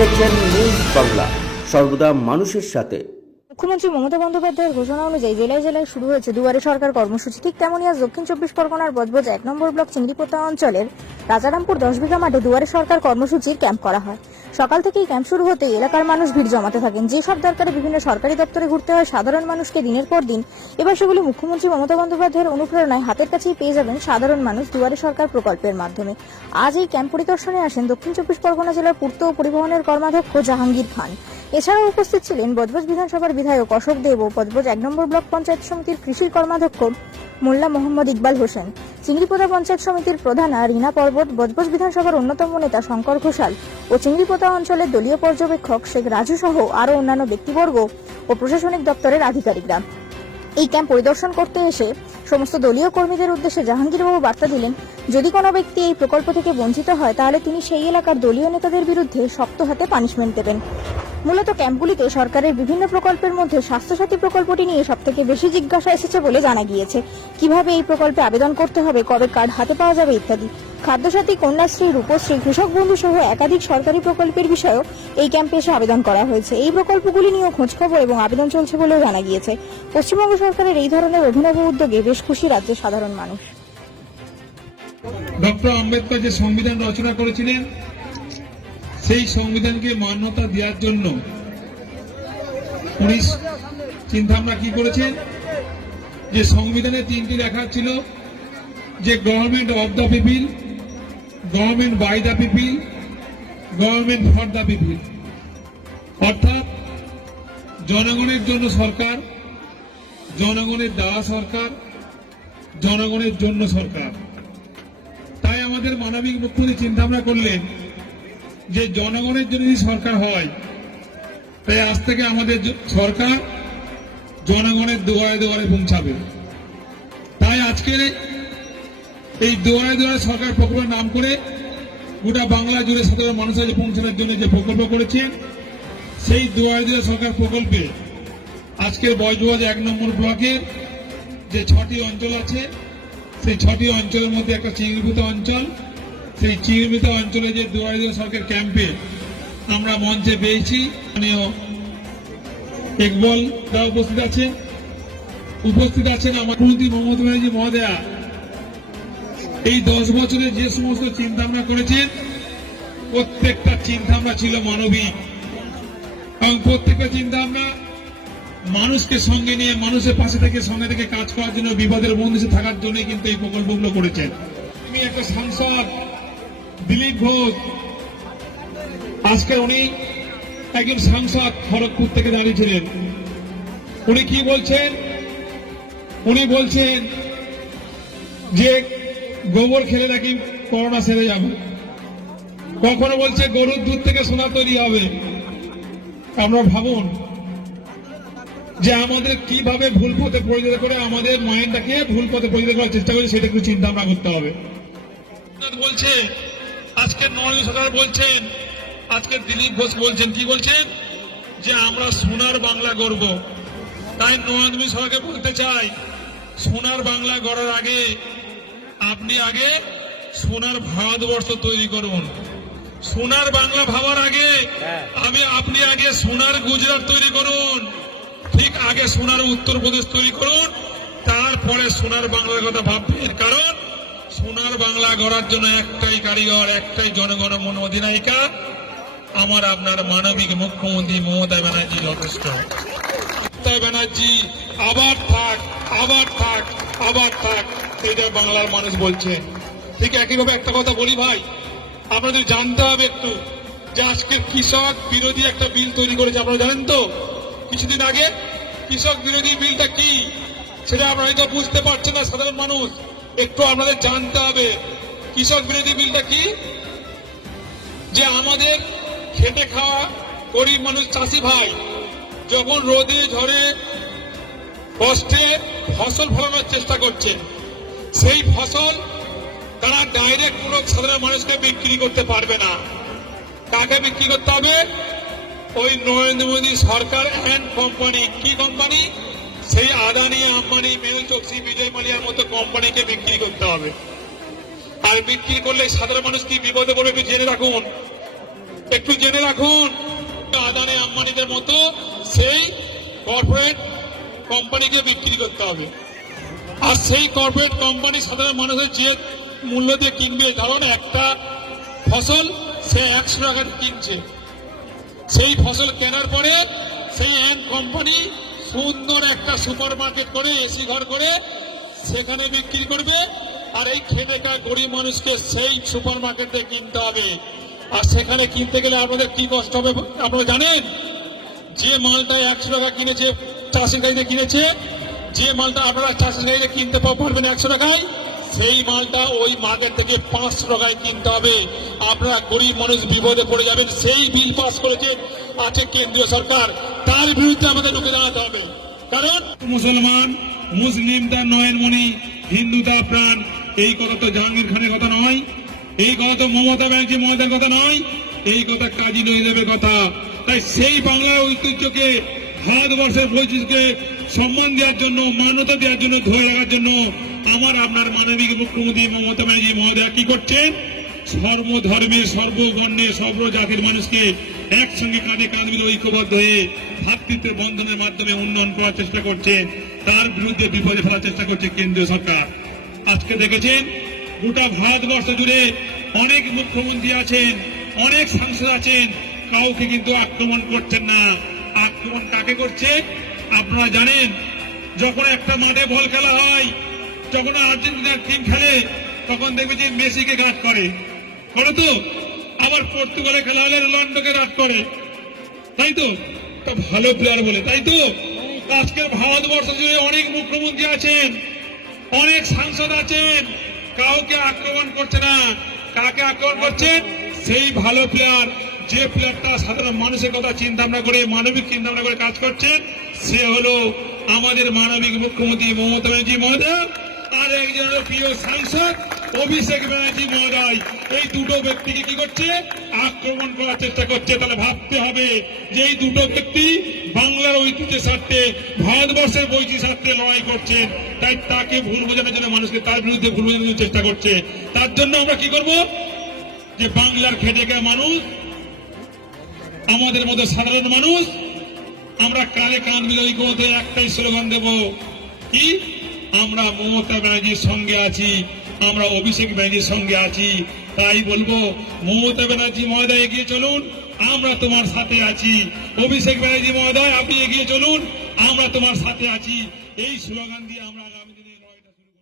দেখছেন নিউজ বাংলা, সর্বদা মানুষের সাথে। মুখ্যমন্ত্রী মমতা বন্দ্যোপাধ্যায়ের ঘোষণা অনুযায়ী জেলায় জেলায় শুরু হয়েছে দুয়ারে সরকার কর্মসূচি। ঠিক তেমনই আজ দক্ষিণ 24 পরগনার বজবজ 1 নম্বর ব্লক চিংড়িপোতা অঞ্চলের রাজারামপুর 10 বিঘা মাঠে দুয়ারে সরকার কর্মসূচির ক্যাম্প করা হয়। সকাল থেকেই ক্যাম্প শুরু হতেই এলাকার মানুষ ভিড় জমাতে থাকেন। যেসব দরকারে বিভিন্ন সরকারি দপ্তরে ঘুরতে হয় সাধারণ মানুষকে দিনের পর দিন, এবার সেগুলি মুখ্যমন্ত্রী মমতা বন্দ্যোপাধ্যায়ের অনুপ্রেরণায় হাতের কাছেই পেয়ে যাবেন সাধারণ মানুষ দুয়ারে সরকার প্রকল্পের মাধ্যমে। আজ এই ক্যাম্প পরিদর্শনে আসেন দক্ষিণ 24 পরগনা জেলার পূর্ত ও পরিবহনের কর্মাধ্যক্ষ জাহাঙ্গীর খান। এছাড়াও উপস্থিত ছিলেন বজবজ বিধানসভার বিধায়ক অশোক দেব ও বজবজ 1 নম্বর ব্লক পঞ্চায়েত সমিতির কৃষি কর্মাধ্যক্ষ মোল্লা মোহাম্মদ ইকবাল হোসেন, চিংড়িপোতা পঞ্চায়েত সমিতির প্রধানা রীনা পর্বত, বজবজ বিধানসভার অন্যতম নেতা শঙ্কর ঘোষাল ও চিংড়িপোতা অঞ্চলের দলীয় পর্যবেক্ষক শেখ রাজু সহ আরও অন্যান্য ব্যক্তিবর্গ ও প্রশাসনিক দপ্তরের আধিকারিকরা। এই ক্যাম্প পরিদর্শন করতে এসে সমস্ত দলীয় কর্মীদের উদ্দেশ্যে জাহাঙ্গীরবাবু বার্তা দিলেন, যদি কোনো ব্যক্তি এই প্রকল্প থেকে বঞ্চিত হয় তাহলে তিনি সেই এলাকার দলীয় নেতাদের বিরুদ্ধে শক্ত হাতে পানিশমেন্ট দেবেন। মূলত ক্যাম্পগুলিতে সরকারের বিভিন্ন প্রকল্পের মধ্যে স্বাস্থ্যসাথী প্রকল্পটি নিয়ে সবথেকে বেশি জিজ্ঞাসা এসেছে বলে জানা গিয়েছে। কিভাবে এই প্রকল্পে আবেদন করতে হবে, কবে কার্ড হাতে পাওয়া যাবে ইত্যাদি। খাদ্যসাথী, কন্যাশ্রী, রূপশ্রী, কৃষক বন্ধু সহ একাধিক সরকারি প্রকল্পের বিষয়েও এই ক্যাম্পে এসে আবেদন করা হয়েছে। এই প্রকল্পগুলি নিয়েও খোঁজখবর এবং আবেদন চলছে বলেও জানা গিয়েছে। পশ্চিমবঙ্গ সরকারের এই ধরনের অভিনব উদ্যোগে বেশ খুশি রাজ্যের সাধারণ মানুষ। ডক্টর আম্বেদকর যে সংবিধান রচনা করেছিলেন সেই সংবিধানকে মান্যতা দেওয়ার জন্য উনি চিন্তাভাবনা কি করেছেন, যে সংবিধানে 3টি লেখা ছিল যে government of the people, government by the people, government for the people. অর্থাৎ জনগণের জন্য সরকার, জনগণের দ্বারা সরকার, জনগণের জন্য সরকার। তাই আমাদের মানবিক মুখ্যমন্ত্রী চিন্তাভাবনা করলেন যে জনগণের জন্য যদি সরকার হয়, তাই আজ থেকে আমাদের সরকার জনগণের দুয়ারে দুয়ারে পৌঁছাবে। তাই আজকের এই দুয়ারে দুয়ারে সরকার প্রকল্পের নাম করে গোটা বাংলা জুড়ে সাধারণ মানুষের পৌঁছানোর জন্য যে প্রকল্প করেছেন, সেই দুয়ারে দুয়ারে সরকার প্রকল্পে আজকের বজবজ 1 নম্বর ব্লকের যে 6টি অঞ্চল আছে, সেই 6টি অঞ্চলের মধ্যে একটা চিংড়িপোতা অঞ্চল। সেই চিংড়িপোতা অঞ্চলে যে দুয়ারে দুয়ারে সরকার ক্যাম্পে আমরা মঞ্চে পেয়েছি, ইকবাল দা উপস্থিত আছেন আমার মুখ্যমন্ত্রী মমতা ব্যানার্জি মহোদয়া। এই 10 বছরে যে সমস্ত চিন্তা ভাবনা করেছেন, প্রত্যেকটা চিন্তা ভাবনা ছিল মানবিক এবং প্রত্যেকটা চিন্তা ভাবনা মানুষকে সঙ্গে নিয়ে, মানুষের পাশে থেকে সঙ্গে থেকে কাজ করার জন্য, বিপদের বন্ধু থাকার জন্য কিন্তু এই প্রকল্পগুলো করেছেন। আমি একটা সাংসদ দিলীপ ঘোষ, আজকে উনি একজন সাংসদ খড়গপুর থেকে দাঁড়িয়েছিলেন। উনি কি বলছেন? উনি বলছেন যে গোবর খেলে নাকি করোনা সেরে যাবে, কখনো বলছে গরুর দুধ থেকে সোনা তৈরি হবে। আমরা ভাবুন যে আমাদের কিভাবে ভুল পথে পরিচালিত করে আমাদের মাইন্ডটাকে ভুল পথে পরিচালিত করার চেষ্টা করে, সেটা একটু চিন্তা ভাবনা করতে হবে। বলছে আজকে নরেন্দ্র সরকার বলছেন, আজকে দিলীপ ঘোষ বলছেন, কি বলছেন যে আমরা সোনার বাংলা গড়ব। তাই নরেন্দ্র সরকারকে বলতে চাই, সোনার বাংলা গড়ার আগে আপনি আগে সোনার ভারতবর্ষ তৈরি করুন। সোনার বাংলা ভাবার আগে আপনি আগে সোনার গুজরাট তৈরি করুন। ঠিক আগে সোনার উত্তরপ্রদেশ তৈরি করুন, তারপরে সোনার বাংলার কথা ভাববেন। কারণ সোনার বাংলা গড়ার জন্য একটাই কারিগর, একটাই জনগণ মন অধিনায়িকা, আমার আপনার মানবিক মুখ্যমন্ত্রী মমতা ব্যানার্জি যথেষ্ট। মমতা ব্যানার্জি আবার থাক, আবার থাক, আবার থাক, এটা বাংলার মানুষ বলছেন। ঠিক একইভাবে একটা কথা বলি ভাই, আপনাদের জানতে হবে একটু যে আজকে কৃষক বিরোধী একটা বিল তৈরি করেছে, আপনারা জানেন তো? কিছুদিন আগে কৃষক বিরোধী বিলটা কি সেটা আপনারা হয়তো বুঝতে পারছেন না সাধারণ মানুষ, একটু আপনাদের জানতে হবে কৃষক বিরোধী বিলটা কি। যে আমাদের খেটে খাওয়া গরিব মানুষ, চাষি ভাই যখন রোদে ঝড়ে কষ্টে ফসল ফলানোর চেষ্টা করছে, সেই ফসল তারা ডাইরেক্ট কোনো সাধারণ মানুষকে বিক্রি করতে পারবে না। কাকে বিক্রি করতে হবে? ওই নরেন্দ্র মোদী সরকার অ্যান্ড কোম্পানি। কি কোম্পানি? সেই আদানি, আম্বানি, মেহুল চোকসি, বিজয় মালিয়ার মতো কোম্পানিকে বিক্রি করতে হবে। আর বিক্রি করলে সাধারণ মানুষ কি বিপদে পড়বে একটু জেনে রাখুন। একটু জেনে রাখুন, আদানি আম্বানিদের মতো সেই কর্পোরেট কোম্পানিকে বিক্রি করতে হবে। আর সেই কর্পোরেট কোম্পানি সাধারণ মানুষের যে মূল্য দিয়ে কিনবে, কারণ একটা ফসল সে 100 টাকা কিনছে, সেই ফসল কেনার পরে সেই এক কোম্পানি সুন্দর একটা সুপার মার্কেট করে এসি ঘর করে সেখানে বিক্রি করবে। আর এই খেটে খাওয়া গরিব মানুষকে সেই সুপার মার্কেটে কিনতে হবে। আর সেখানে কিনতে গেলে আপনাদের কি কষ্ট হবে আপনারা জানেন? যে মালটা 100 টাকা কিনেছে, চাষির গাড়িতে কিনেছে, যে মালটা আপনারা চাষির গাড়িতে কিনতে পারবেন 100 টাকায়, সেই মালটা ওই মার্কেট থেকে 500 টাকায় কিনতে হবে। আপনারা গরিব মানুষ বিপদে পড়ে যাবেন। সেই বিল পাস করেছে আছে কেন্দ্রীয় সরকার, তার বিরুদ্ধে আমাদের রুখে দাঁড়াতে হবে। কারণ মুসলমান, মুসলিম তার নয়নমণি, হিন্দু তার প্রাণ। এই কথা তো জাহাঙ্গীর খানের কথা নয়, এই কথা তো মমতা ব্যানার্জি মমতার কথা নয়, এই কথা কাজী নজরুলের কথা। তাই সেই বাংলার ঐতিহ্যকে, ভারতবর্ষের বৈচিত্র্যকে সম্মান দেওয়ার জন্য, মান্যতা দেওয়ার জন্য, ধরে রাখার জন্য আমার আপনার মানবিক মুখ্যমন্ত্রী মমতা ব্যানার্জি মহোদয়া কি করছেন? সর্বধর্মের, সর্ববর্ণের, সর্বজাতির মানুষকে একসঙ্গে কাঁধে কাঁধ মিলে ঐক্যবদ্ধ হয়ে ভ্রাতৃত্বের বন্ধনের মাধ্যমে উন্নয়ন করার চেষ্টা করছে। তার বিরুদ্ধে বিপদে ফেলার চেষ্টা করছে কেন্দ্রীয় সরকার। আজকে দেখেছেন গোটা ভারতবর্ষ জুড়ে অনেক মুখ্যমন্ত্রী আছেন, অনেক সাংসদ আছেন, কাউকে কিন্তু আক্রমণ করছেন না। আক্রমণ কাকে করছে আপনারা জানেন? যখন একটা মাঠে বল খেলা হয়, যখন আর্জেন্টিনার টিম খেলে, তখন দেখবে যে মেসিকে গার্ড করে তো, আবার পর্তুগালে খেলা হলে রোনাল্ডোকে গার্ড করে, তাই তো? তা ভালো প্লেয়ার বলে, তাই তো? আজকের ভারতবর্ষ জুড়ে অনেক মুখ্যমন্ত্রী আছেন, অনেক সাংসদ আছেন, কাউকে আক্রমণ করছে না। কাকে আক্রমণ করছেন? সেই ভালো প্লেয়ার, যে প্লেয়ারটা সাধারণ মানুষের কথা চিন্তা ভাবনা করে, মানবিক চিন্তা ভাবনা করে কাজ করছেন, সে হলো আমাদের মানবিক মুখ্যমন্ত্রী মমতা ব্যানার্জি মহোদয়, আর একজন হলো প্রিয় সাংসদ অভিষেক ব্যানার্জি মহোদয়। এই দুটো ব্যক্তিকে কি করছে? আক্রমণ করার চেষ্টা করছে। তাহলে ভাবতে হবে যে এই দুটো ব্যক্তি বাংলার ঐতিহ্যের স্বার্থে, ভারতবর্ষের বৈচিত্র্যের স্বার্থে লড়াই করছেন। তাই তাকে ভুল বোঝানোর জন্য, মানুষকে তার বিরুদ্ধে ভুল বোঝানোর চেষ্টা করছে। তার জন্য আমরা কি করব? যে বাংলার খেটে খাওয়া মানুষ, আমাদের মতো সাধারণ মানুষ, আমরা কানে কান মিলে ঐক্যবদ্ধ একটাই স্লোগান দেব, কি? আমরা মমতা ব্যানার্জির সঙ্গে আছি, আমরা অভিষেক ব্যানার্জির সঙ্গে আছি। তাই বলবো, মমতা ব্যানার্জি মহোদয় এগিয়ে চলুন, আমরা তোমার সাথে আছি। অভিষেক ব্যানার্জি মহোদয় আপনি এগিয়ে চলুন, আমরা তোমার সাথে আছি। এই স্লোগান দিয়ে আমরা আগামী দিনে লড়াইটা শুরু করব।